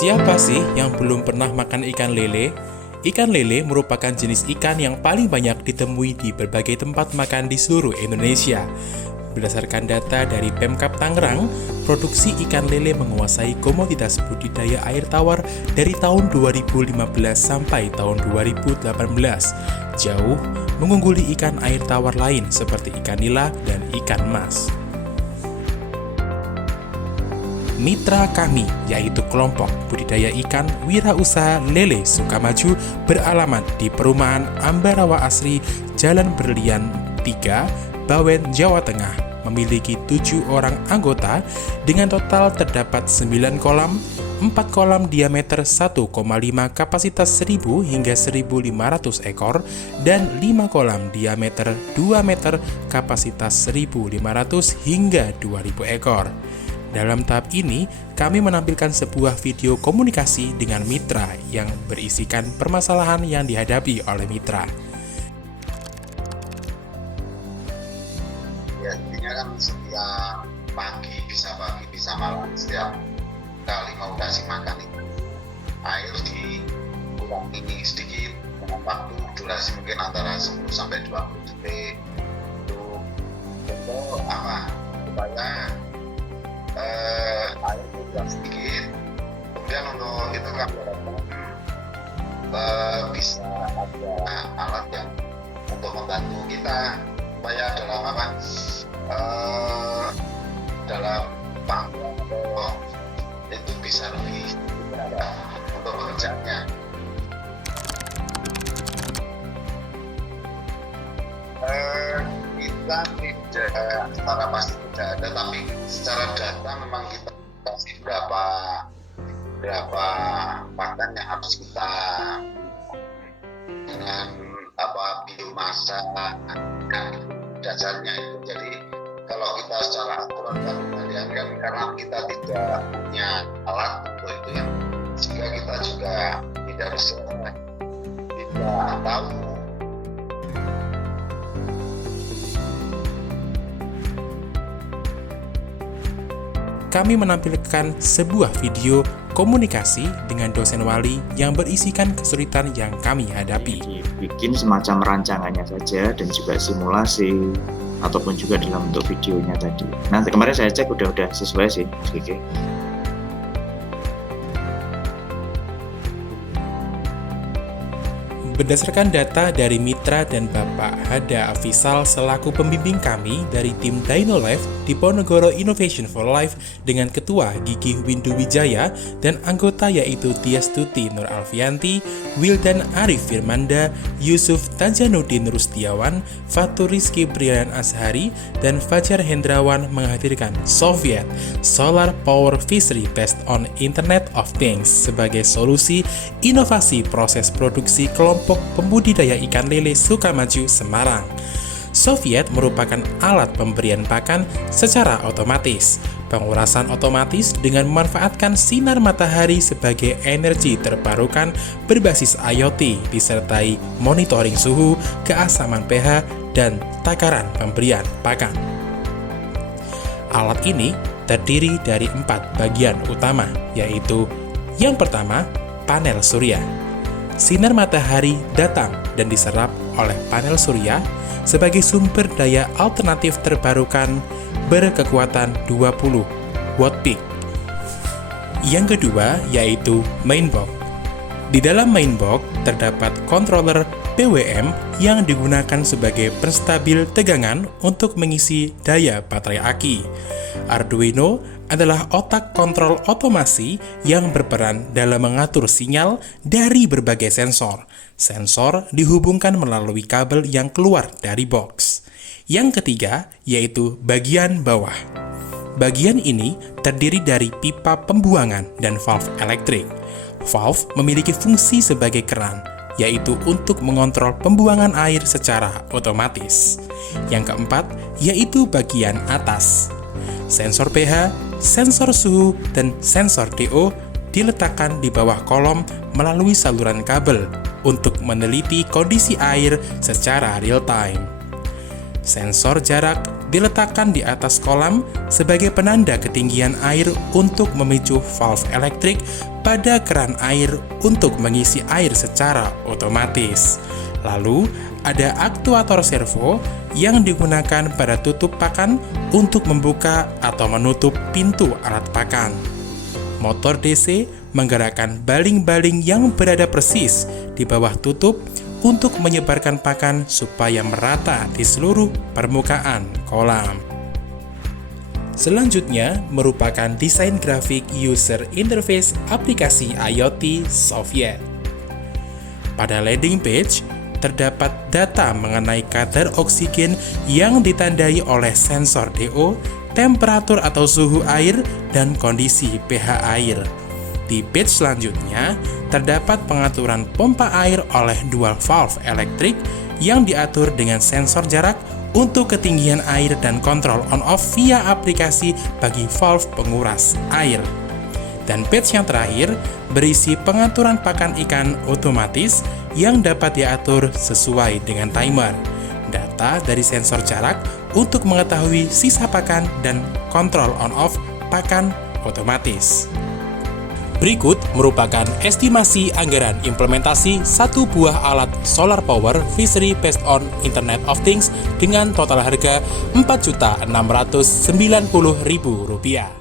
Siapa sih yang belum pernah makan ikan lele? Ikan lele merupakan jenis ikan yang paling banyak ditemui di berbagai tempat makan di seluruh Indonesia. Berdasarkan data dari Pemkab Tangerang, produksi ikan lele menguasai komoditas budidaya air tawar dari tahun 2015 sampai tahun 2018. Jauh mengungguli ikan air tawar lain seperti ikan nila dan ikan mas. Mitra kami, yaitu kelompok budidaya ikan Wirausaha Lele Sukamaju beralamat di Perumahan Ambarawa Asri, Jalan Berlian 3, Bawen, Jawa Tengah, memiliki 7 orang anggota dengan total terdapat 9 kolam, 4 kolam diameter 1,5 kapasitas 1000 hingga 1500 ekor, dan 5 kolam diameter 2 meter kapasitas 1500 hingga 2000 ekor. Dalam tahap ini, kami menampilkan sebuah video komunikasi dengan mitra yang berisikan permasalahan yang dihadapi oleh mitra. Ya, intinya kan setiap pagi bisa malam, setiap kali mau kasih makan itu air dikurangi sedikit dengan waktu durasi mungkin antara 10 sampai 20 detik untuk apa? Supaya air itu sedikit. Kemudian untuk itu kami bisa ada alat yang untuk membantu kita supaya dalam panggung itu bisa lebih mudah untuk pekerjaannya. Kita tidak secara pasti tidak ada, tapi secara data memang kita kasih berapa pakan yang harus kita dengan biomasa dasarnya itu. Jadi kalau kita secara aturan kan karena kita tidak punya alat untuk itu ya, sehingga kita juga tidak bisa tahu. Kami menampilkan sebuah video komunikasi dengan dosen wali yang berisikan kesulitan yang kami hadapi. Bikin semacam rancangannya saja dan juga simulasi ataupun juga dalam bentuk videonya tadi. Nah, kemarin saya cek udah sesuai sih, Mas Kiki. Berdasarkan data dari Mitra dan Bapak Hada Afisal selaku pembimbing kami dari tim Dino Life di Ponegoro Innovation for Life dengan Ketua Gigi Windu Wijaya dan anggota yaitu Tiastuti Nur Alfianti, Wildan Arif Firmanda, Yusuf Tajanuddin Rustiawan, Fatur Rizky Brian Ashari, dan Fajar Hendrawan menghadirkan Soviet Solar Power Fishery Based on Internet of Things sebagai solusi inovasi proses produksi kelompok pembudidaya ikan lele Sukamaju, Semarang. Soviet merupakan alat pemberian pakan secara otomatis, pengurasan otomatis dengan memanfaatkan sinar matahari sebagai energi terbarukan berbasis IoT disertai monitoring suhu, keasaman pH, dan takaran pemberian pakan. Alat ini terdiri dari 4 bagian utama, yaitu yang pertama, panel surya. Sinar matahari datang dan diserap oleh panel surya sebagai sumber daya alternatif terbarukan berkekuatan 20 watt peak. Yang kedua yaitu mainbox. Di dalam mainbox terdapat controller PWM yang digunakan sebagai penstabil tegangan untuk mengisi daya baterai aki. Arduino adalah otak kontrol otomasi yang berperan dalam mengatur sinyal dari berbagai sensor. Sensor dihubungkan melalui kabel yang keluar dari box. Yang ketiga yaitu bagian bawah. Bagian ini terdiri dari pipa pembuangan dan valve elektrik. Valve memiliki fungsi sebagai keran, yaitu untuk mengontrol pembuangan air secara otomatis. Yang keempat yaitu bagian atas. Sensor pH, sensor suhu, dan sensor DO diletakkan di bawah kolom melalui saluran kabel untuk meneliti kondisi air secara real time. Sensor jarak diletakkan di atas kolam sebagai penanda ketinggian air untuk memicu valve elektrik pada keran air untuk mengisi air secara otomatis. Lalu, ada aktuator servo yang digunakan pada tutup pakan untuk membuka atau menutup pintu alat pakan. Motor DC menggerakkan baling-baling yang berada persis di bawah tutup untuk menyebarkan pakan supaya merata di seluruh permukaan kolam. Selanjutnya merupakan desain grafik user interface aplikasi IoT Soviet. Pada landing page, terdapat data mengenai kadar oksigen yang ditandai oleh sensor DO, temperatur atau suhu air, dan kondisi pH air. Di page selanjutnya, terdapat pengaturan pompa air oleh dual valve elektrik yang diatur dengan sensor jarak untuk ketinggian air dan kontrol on-off via aplikasi bagi valve penguras air. Dan page yang terakhir berisi pengaturan pakan ikan otomatis yang dapat diatur sesuai dengan timer, data dari sensor jarak untuk mengetahui sisa pakan, dan kontrol on-off pakan otomatis. Berikut merupakan estimasi anggaran implementasi satu buah alat solar power fishery based on Internet of Things dengan total harga Rp4.690.000.